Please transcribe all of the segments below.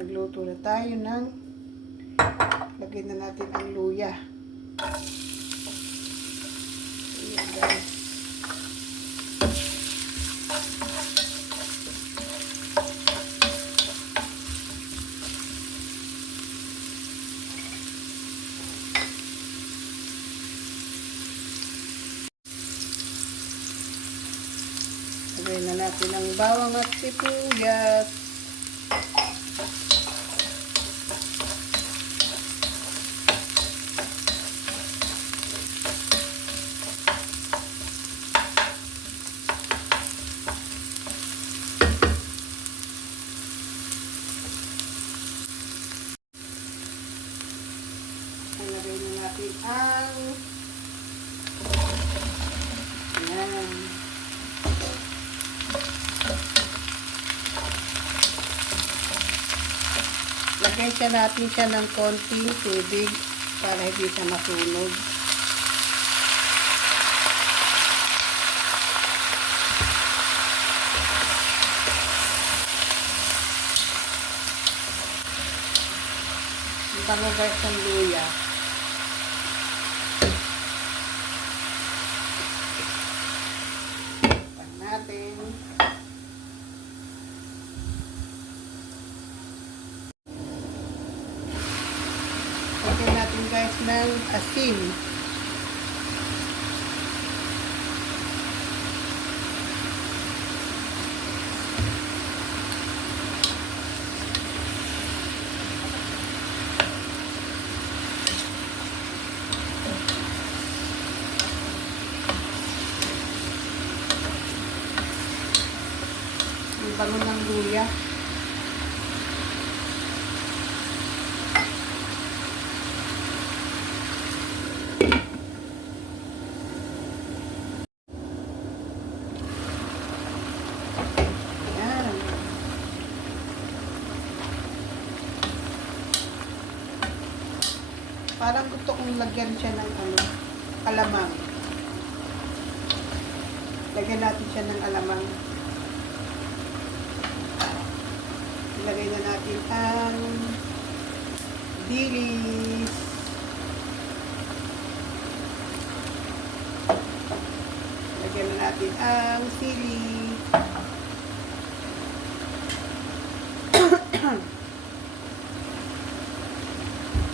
magluto na tayo ng lagyan na natin ang luya. Ayan guys. Lagyan na natin ang bawang at sibuyas. Lagay na natin ang ayan. Lagay natin siya ng konting tubig para hindi siya masunog. Ang bango guys ng luya. Natin. Lagyan natin guys ng asin. Ang bango ng luya. Ayan. Parang gusto kong lagyan siya ng alamang. Lagyan natin siya ng alamang. Ilagay na natin ang dilis. Lagyan na natin ang sili.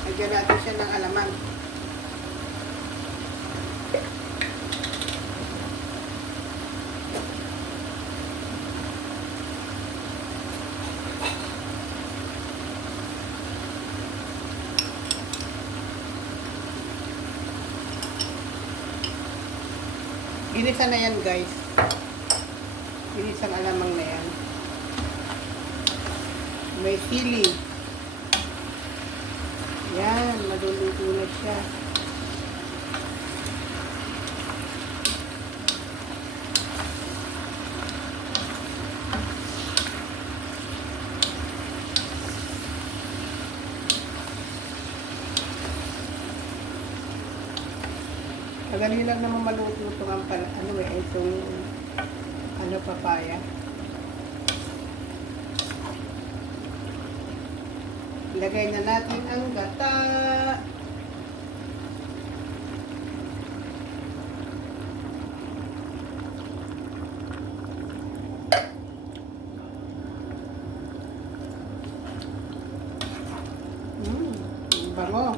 Lagyan natin siya ng alamang. Ginisa na yan guys. Ginisang alamang na yan. May sili. Yan, maluluto na siya. Madali lang naman maluto itong papaya. Ilagay na natin ang gata. Bango.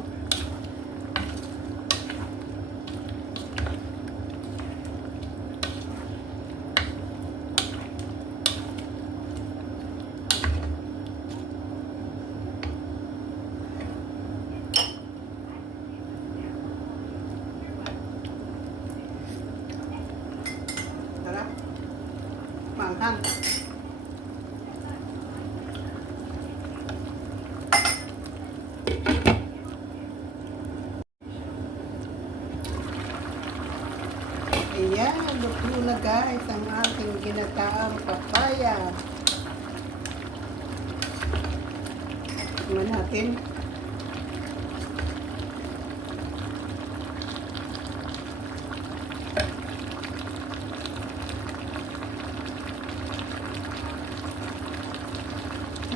Manghang. Ayan, luto na guys ang ating ginataang papaya. Tingnan natin.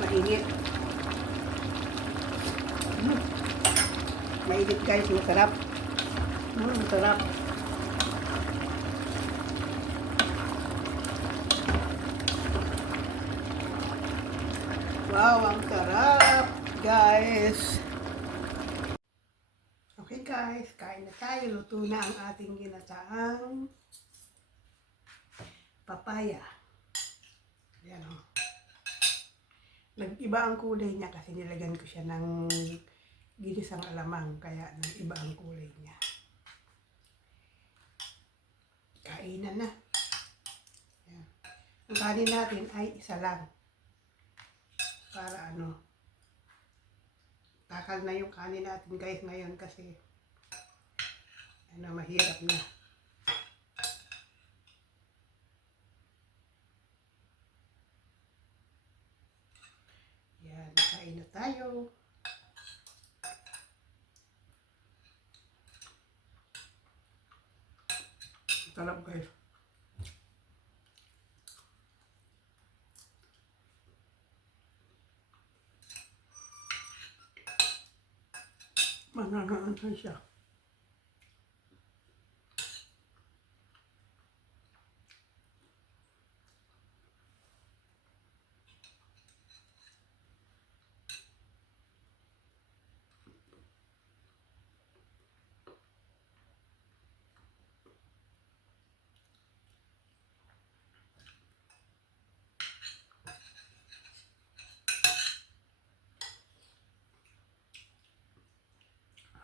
Mainit. mainit guys, masarap. Masarap. Wow, ang sarap guys. Okay guys, kain na tayo. Luto na ang ating ginataang papaya. Yan o. Nag-iba ang kulay niya kasi nilagyan ko siya ng ginisang alamang. Kaya nag-iba ang kulay niya. Kainan na. Yan. Ang kanin natin ay isa lang. Para takal na yung kanin natin guys ngayon kasi mahirap na. Yan, kain na tayo. Sarap guys. Mananaan siya.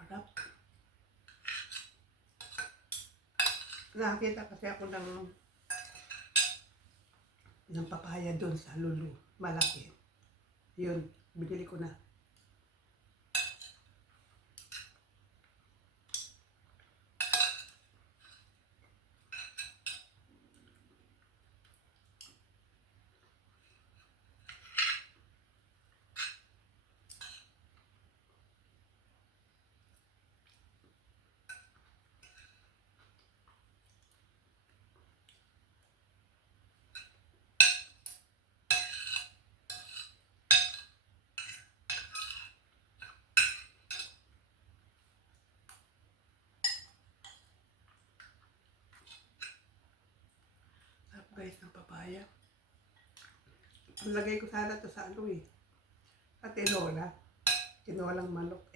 Sarap. Nakakita kasi ako ng papaya doon sa Lulu. Malaki. Yun, binili ko na. Sarap guys ng papaya. Lagay ko sana to sa sa tinola. Tinolang manok.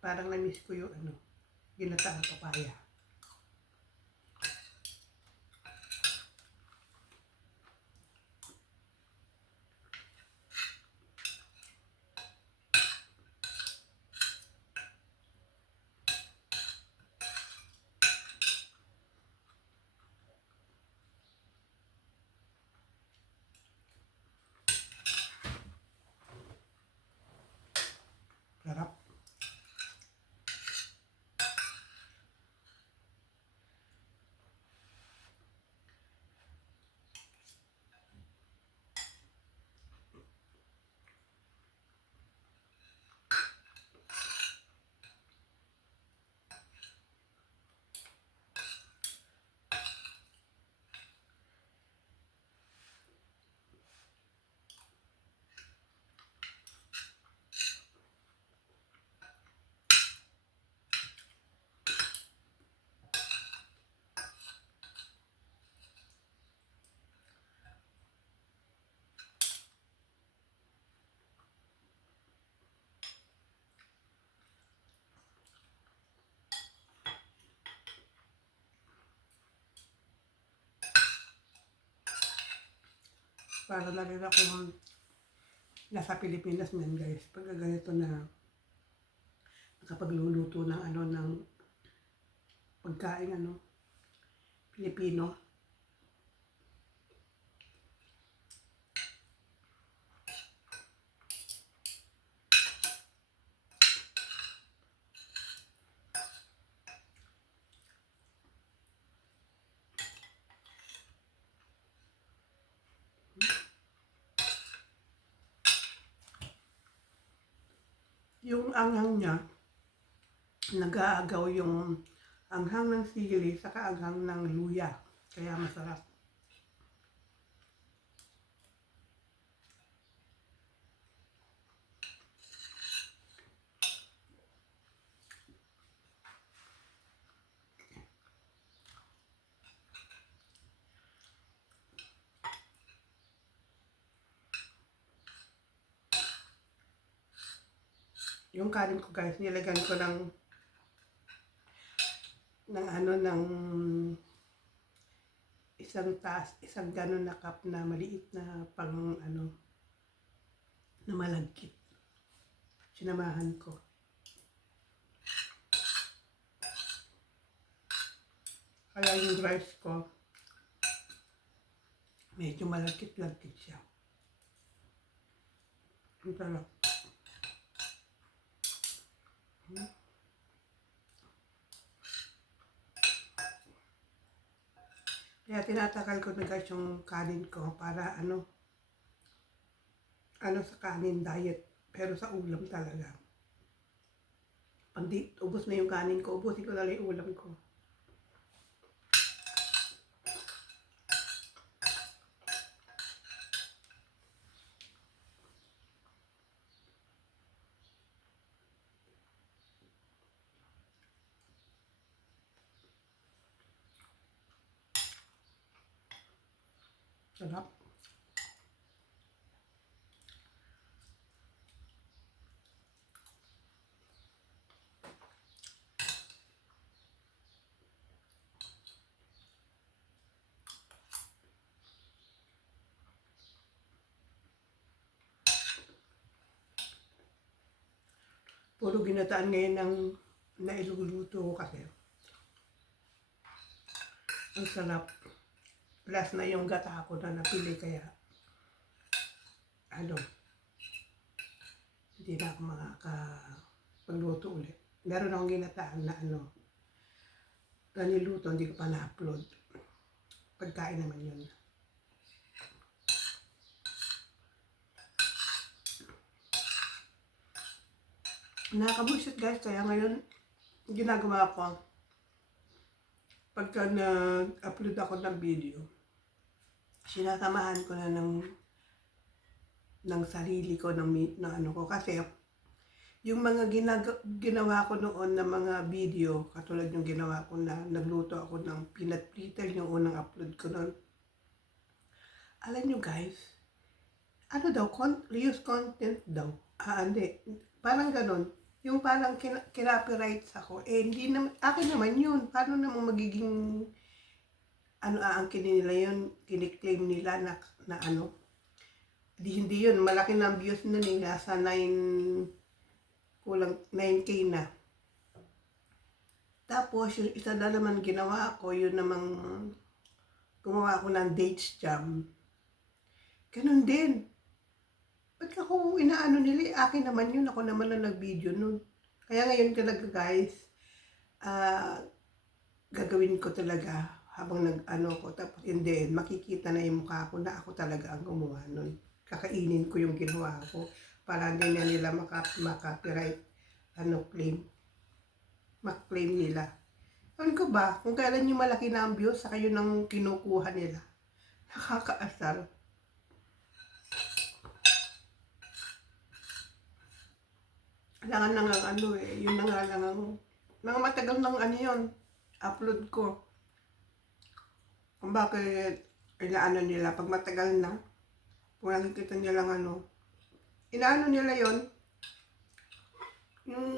Parang na-miss ko yung ginataang papaya. Sarap. Para na rin akong nasa Pilipinas man guys. Pag ganito na nakapagluluto ng ng pagkain Pilipino. Yung anghang niya, nag-aagaw yung anghang ng sili saka anghang ng luya. Kaya masarap. yung kanin ko guys, nilagyan ko ng isang ganon na cup na maliit na pang na malagkit. Sinamahan ko. Kaya yung rice ko, medyo malagkit-lagkit siya. Ang sarap. Kaya tinatakal ko na guys yung kanin ko para sa kanin diet. Pero sa ulam talaga. Pag ubos na yung kanin ko, ubusin ko na lang yung ulam ko. Sarap. Puro ginataan ngayon ng nailuluto ko kasi. Ang sarap. Last na yung gata ko na napili kaya hindi na ako makakapagluto ulit. Meron akong ginataan na na niluto, hindi ko pa na-upload. Pagkain naman yun. Nakakabuisit guys, kaya ngayon ginagawa ko pagka nag-upload ako ng video, sinasamahan ko na ng sarili ko, ng ano ko, kasi yung mga ginawa ko noon na mga video, katulad yung ginawa ko na nagluto ako ng peanut brittle, yung unang upload ko noon. Alam nyo guys, reuse content daw. Hindi. Parang ganon. Yung parang kinopyrights ako. Hindi naman, akin naman yun. Paano naman magiging, aangkin nila yun, kiniklaim nila na hindi yun. Malaki na views nun eh. Nasa 9K na. Tapos, yung isa na naman ginawa ko, yun namang gumawa ako ng dates jam. Ganun din. Ba't ako nila, akin naman yun, ako naman na nag-video nun. Kaya ngayon talaga guys, gagawin ko talaga habang ko, tapos hindi, makikita na yung mukha ko na ako talaga ang gumawa nun. Kakainin ko yung ginawa ko para hindi na nila maka-copyright, claim nila. Ano ko ba, kung kailan yung malaki na ang views, saka yun ang kinukuha nila. Nakakaasar. Kailangan na nga yun na nga lang mga matagal ng yun, upload ko. Kung bakit nila, pag matagal na, kung nakikita nila lang nila yun, yung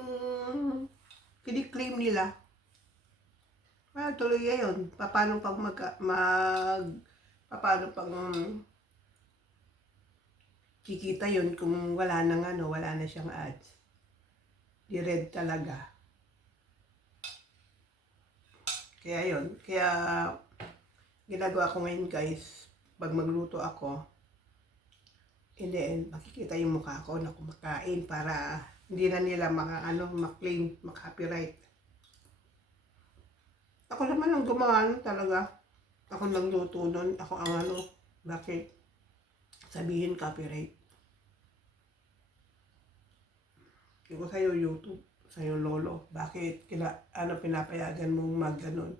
kiniklaim nila. Tuloy yun, paano pag paano pag kikita yun kung wala na siyang ads. Di-red talaga. Kaya yun. Kaya ginagawa ko ngayon guys, pag magluto ako, hindi, makikita yung mukha ko na kumakain para hindi na nila ma-claim, ma-copyright. Ako naman ang gumawa talaga. Ako nagluto nun. Ako ang bakit sabihin copyright. Ko sa'yo YouTube, sa'yo lolo, bakit pinapayagan mong ganon?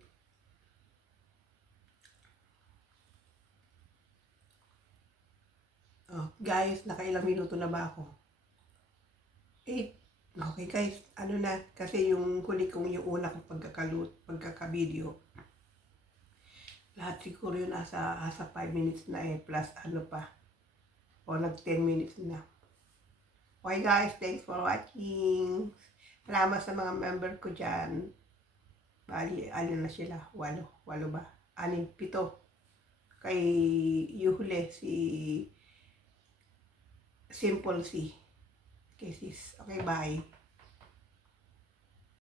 Guys, nakailang minuto na ba ako? 8. Okay guys, kasi yung huli kong yung una kong pagkaka-video, lahat siguro yun nasa 5 minutes na plus pa, o nag 10 minutes na. Okay guys, thanks for watching. Salamat sa mga member ko dyan. Bali, ano na sila? 8 ba? 6, 7. Kay Yuhule, si Simple C. Okay sis, okay bye.